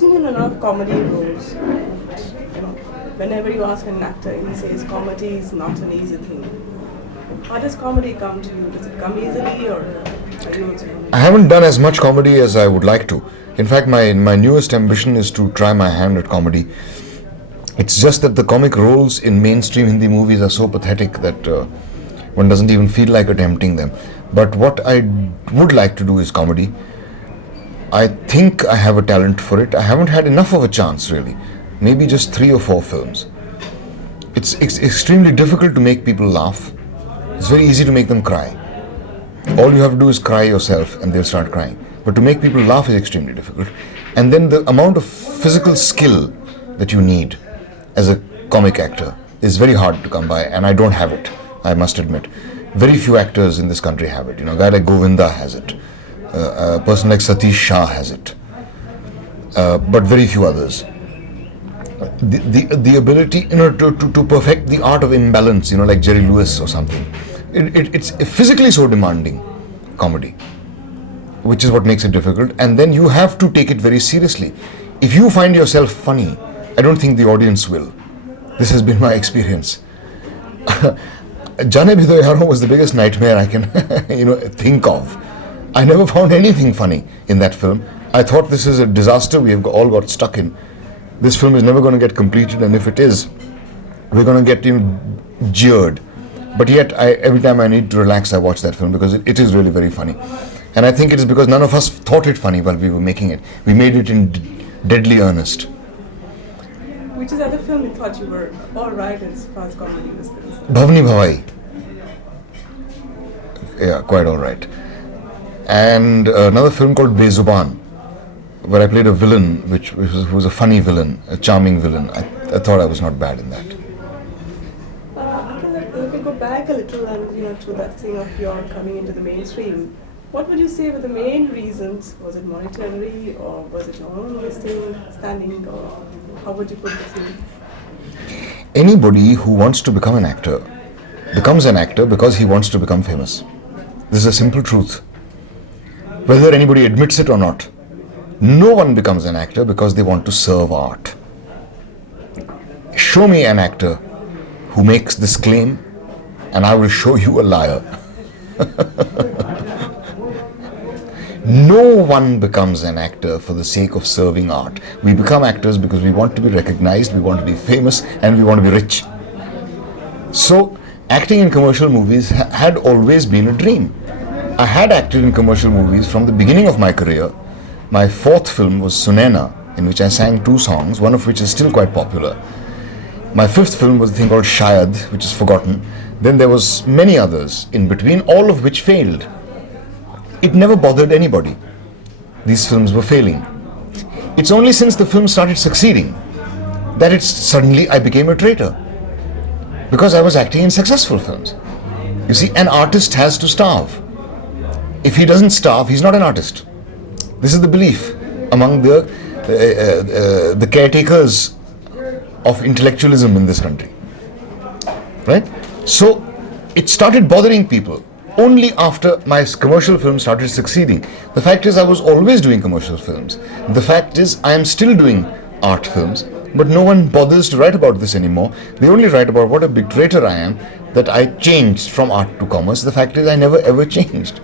seen in enough comedy roles. Whenever you ask an actor, he says comedy is not an easy thing. How does comedy come to you? Does it come easily, or are you also? I haven't done as much comedy as I would like to. In fact, my newest ambition is to try my hand at comedy. It's just that the comic roles in mainstream Hindi movies are so pathetic that one doesn't even feel like attempting them. But what I would like to do is comedy. I think I have a talent for it. I haven't had enough of a chance, really. Maybe just 3 or 4 films. It's extremely difficult to make people laugh. It's very easy to make them cry. All you have to do is cry yourself and they'll start crying. But to make people laugh is extremely difficult. And then the amount of physical skill that you need as a comic actor is very hard to come by, and I don't have it, I must admit. Very few actors in this country have it. A guy like Govinda has it. A person like Satish Shah has it. But very few others. The ability to perfect the art of imbalance, like Jerry Lewis or something. It's physically so demanding, comedy, which is what makes it difficult. And then you have to take it very seriously. If you find yourself funny, I don't think the audience will. This has been my experience. Jaane Bhi Do Yaaron was the biggest nightmare I can think of. I never found anything funny in that film. I thought this is a disaster we have all got stuck in. This film is never going to get completed, and if it is, we're going to get jeered. But yet, every time I need to relax, I watch that film because it is really very funny. And I think it is because none of us thought it funny while we were making it. We made it in deadly earnest. Which is the other film you thought you were all right as far as comedy was concerned? Bhavni Bhavai. Yeah, quite all right. And another film called Bezuban, where I played a villain, which was a funny villain, a charming villain. I thought I was not bad in that. If we go back a little and to that thing of your coming into the mainstream, what would you say were the main reasons? Was it monetary, or was it your own standing, or how would you put this in? Anybody who wants to become an actor becomes an actor because he wants to become famous. This is a simple truth. Whether anybody admits it or not, no one becomes an actor because they want to serve art. Show me an actor who makes this claim, and I will show you a liar. No one becomes an actor for the sake of serving art. We become actors because we want to be recognized, we want to be famous, and we want to be rich. So, acting in commercial movies had always been a dream. I had acted in commercial movies from the beginning of my career. My 4th film was Sunaina, in which I sang 2 songs, one of which is still quite popular. My 5th film was a thing called Shayad, which is forgotten. Then there was many others in between, all of which failed. It never bothered anybody. These films were failing. It's only since the film started succeeding that suddenly I became a traitor, because I was acting in successful films. You see, an artist has to starve. If he doesn't starve, he's not an artist. This is the belief among the caretakers of intellectualism in this country, right? So it started bothering people only after my commercial films started succeeding. The fact is, I was always doing commercial films. The fact is, I am still doing art films, but no one bothers to write about this anymore. They only write about what a big traitor I am, that I changed from art to commerce. The fact is, I never ever changed.